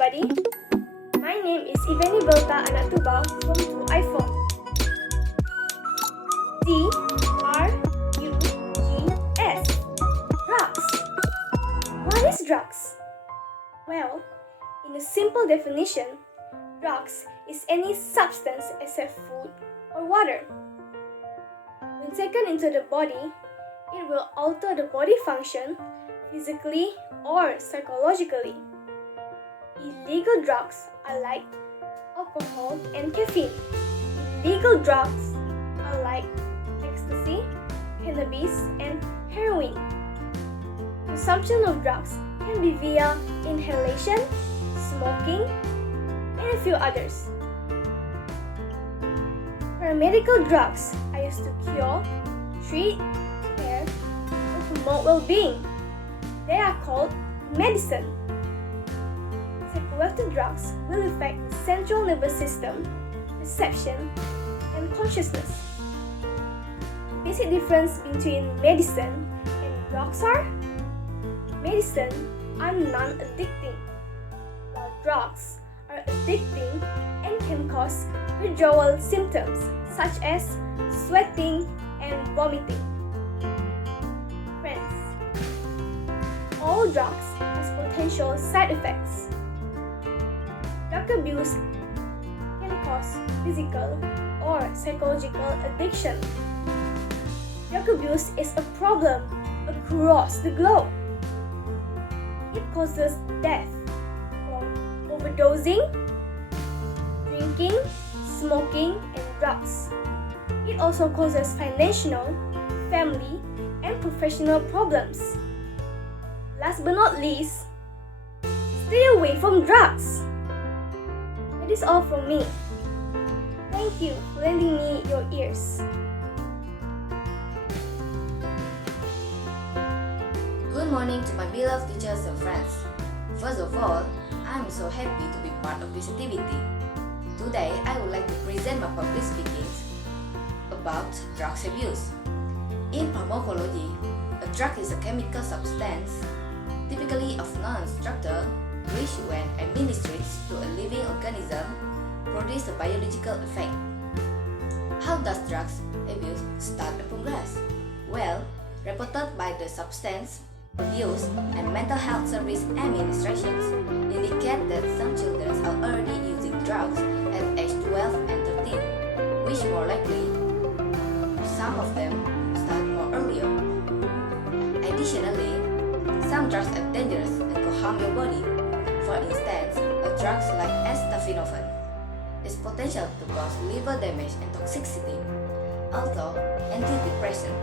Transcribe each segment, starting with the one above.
everybody. My name is Ivani Belta Anak Tubal from 2 iPhone. D-R-U-G-S. Drugs. What is drugs? Well, in a simple definition, drugs is any substance except food or water. When taken into the body, it will alter the body function physically or psychologically. Illegal drugs are like alcohol and caffeine. Illegal drugs are like ecstasy, cannabis, and heroin. Consumption of drugs can be via inhalation, smoking, and a few others. Paramedical drugs are used to cure, treat, care, or promote well-being. They are called medicine. Psychoactive drugs will affect the central nervous system, perception, and consciousness. The basic difference between medicine and drugs are: medicine are non-addicting, while drugs are addicting and can cause withdrawal symptoms such as sweating and vomiting. Friends, all drugs has potential side effects. Drug abuse can cause physical or psychological addiction. Drug abuse is a problem across the globe. It causes death from overdosing, drinking, smoking, and drugs. It also causes financial, family, and professional problems. Last but not least, stay away from drugs. That is all from me. Thank you for lending me your ears. Good morning to my beloved teachers and friends. First of all, I'm so happy to be part of this activity. Today, I would like to present my public speaking about drugs abuse. In pharmacology, a drug is a chemical substance, typically of non-structure, which when administered to a living organism, produce a biological effect. How does drugs abuse start and progress? Well, reported by the Substance Abuse and Mental Health Service Administrations indicate that some children are already using drugs at age 12 and 13, which more likely, some of them start more earlier. Additionally, some drugs are dangerous and could harm your body. For instance, a drug like acetaminophen is potential to cause liver damage and toxicity. Also, antidepressant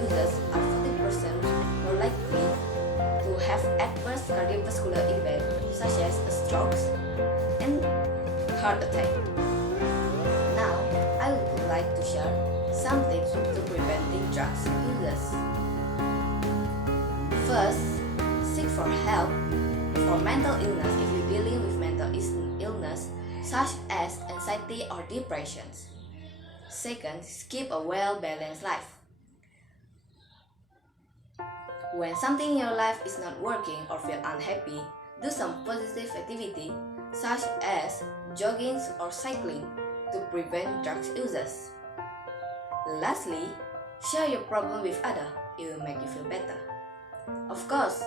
users are 40% more likely to have adverse cardiovascular events such as strokes and heart attack. Now, I would like to share some tips to preventing drugs users. First, seek for help for mental illness if you're dealing with mental illness such as anxiety or depression. Second, keep a well-balanced life. When something in your life is not working or feel unhappy, do some positive activity such as jogging or cycling to prevent drugs users. Lastly, share your problem with others. It will make you feel better. Of course,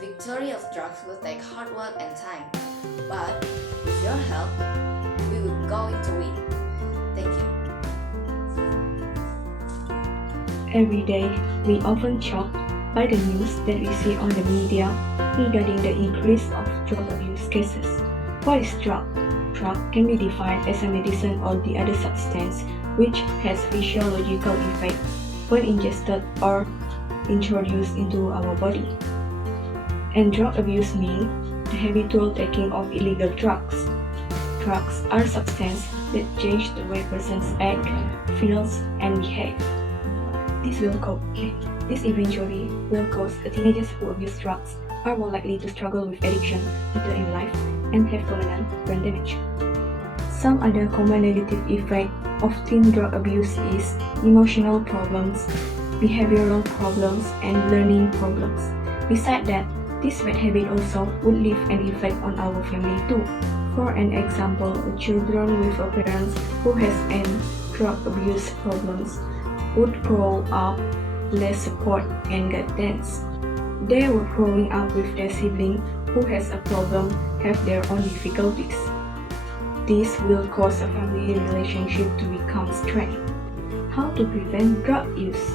victory of drugs will take hard work and time, but with your help, we will go into it. Thank you. Every day, we often shocked by the news that we see on the media regarding the increase of drug abuse cases. What is drug? Drug can be defined as a medicine or the other substance which has physiological effect when ingested or introduced into our body. And drug abuse means the habitual taking of illegal drugs. Drugs are substances that change the way persons act, feels, and behave. This eventually will cause teenagers who abuse drugs are more likely to struggle with addiction later in life and have permanent brain damage. Some other common negative effects of teen drug abuse is emotional problems, behavioral problems, and learning problems. Besides that, This bad habit also would leave an effect on our family too. For an example, children with a parent who has an drug abuse problems would grow up less support and guidance. They were growing up with their sibling who has a problem have their own difficulties. This will cause a family relationship to become strained. How to prevent drug use?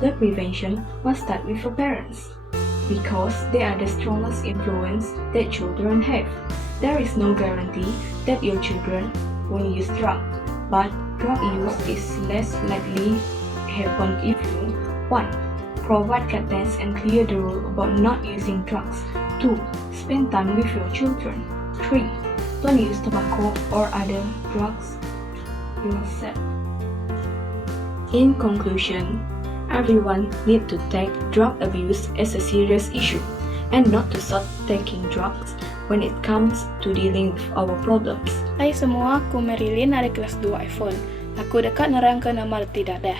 The prevention must start with the parents, because they are the strongest influence that children have. There is no guarantee that your children won't use drugs, but drug use is less likely happen if you 1. Provide guidance and clear the rule about not using drugs. 2. Spend time with your children. 3. Don't use tobacco or other drugs yourself. In conclusion, everyone needs to take drug abuse as a serious issue and not to stop taking drugs when it comes to dealing with our problems. Hai semua, aku Marilyn dari kelas 2 iPhone. Aku dekat nerangkan nama arti dadah.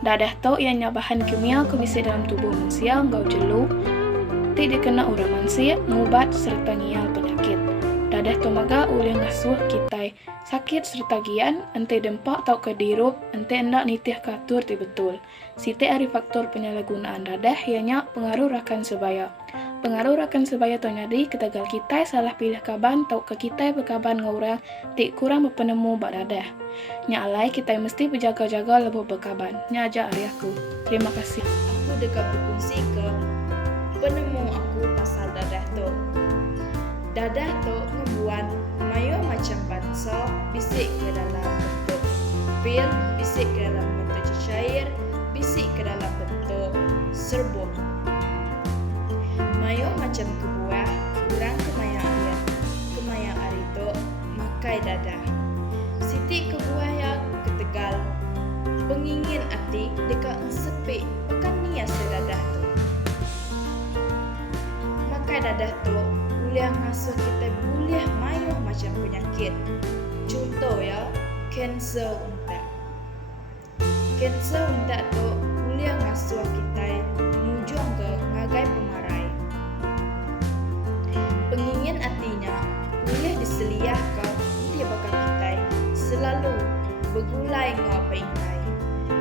Dadah tu ianya bahan kimia kebisi dalam tubuh manusia ngau jelu. Ti dikena orang manusia, ngubat serta ngial penyakit. Dadah tu maga ulih ngasuh kita sakit serta gian, ente dempak tau ke dirup, ente hendak nitih katur ti betul. Siti ari faktor penyalahgunaan dadah ianya pengaruh rakan sebaya. Pengaruh rakan sebaya tu nyadi ketagal kita salah pilih kaban tau ke kita berkaban ngorang ti kurang berpenemu bak dadah. Nya alai kita mesti berjaga-jaga lebih berkaban. Nya aja ari aku. Terima kasih. Aku dekat berkongsi ke penemu aku pasal dadah tu. Dadah tu ngebuat mayo macam bansa bisik ke dalam bentuk pil, bisik ke dalam bentuk cair, bisik ke dalam bentuk serbuk. Mayo macam kebuah, kurang kemayang ari tu makai dadah. Siti kebuah yang ketegal, pengingin hati dekat sepi, bukan niat sedadah tu. Makai dadah tu boleh ngasuh kita boleh mayo macam penyakit. Contoh ya, kanser unta. Kanser unta tu boleh ngasuh kita mujung ke ngagai pemarai. Pengingin hatinya boleh diseliah ke dia bakal kita selalu bergulai ngapai inai.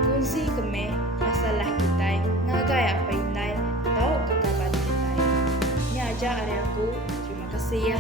Kunci kemeh masalah kita ngagai apa inai tahu kekaban kita. Ini aja hari aku. Terima kasih ya.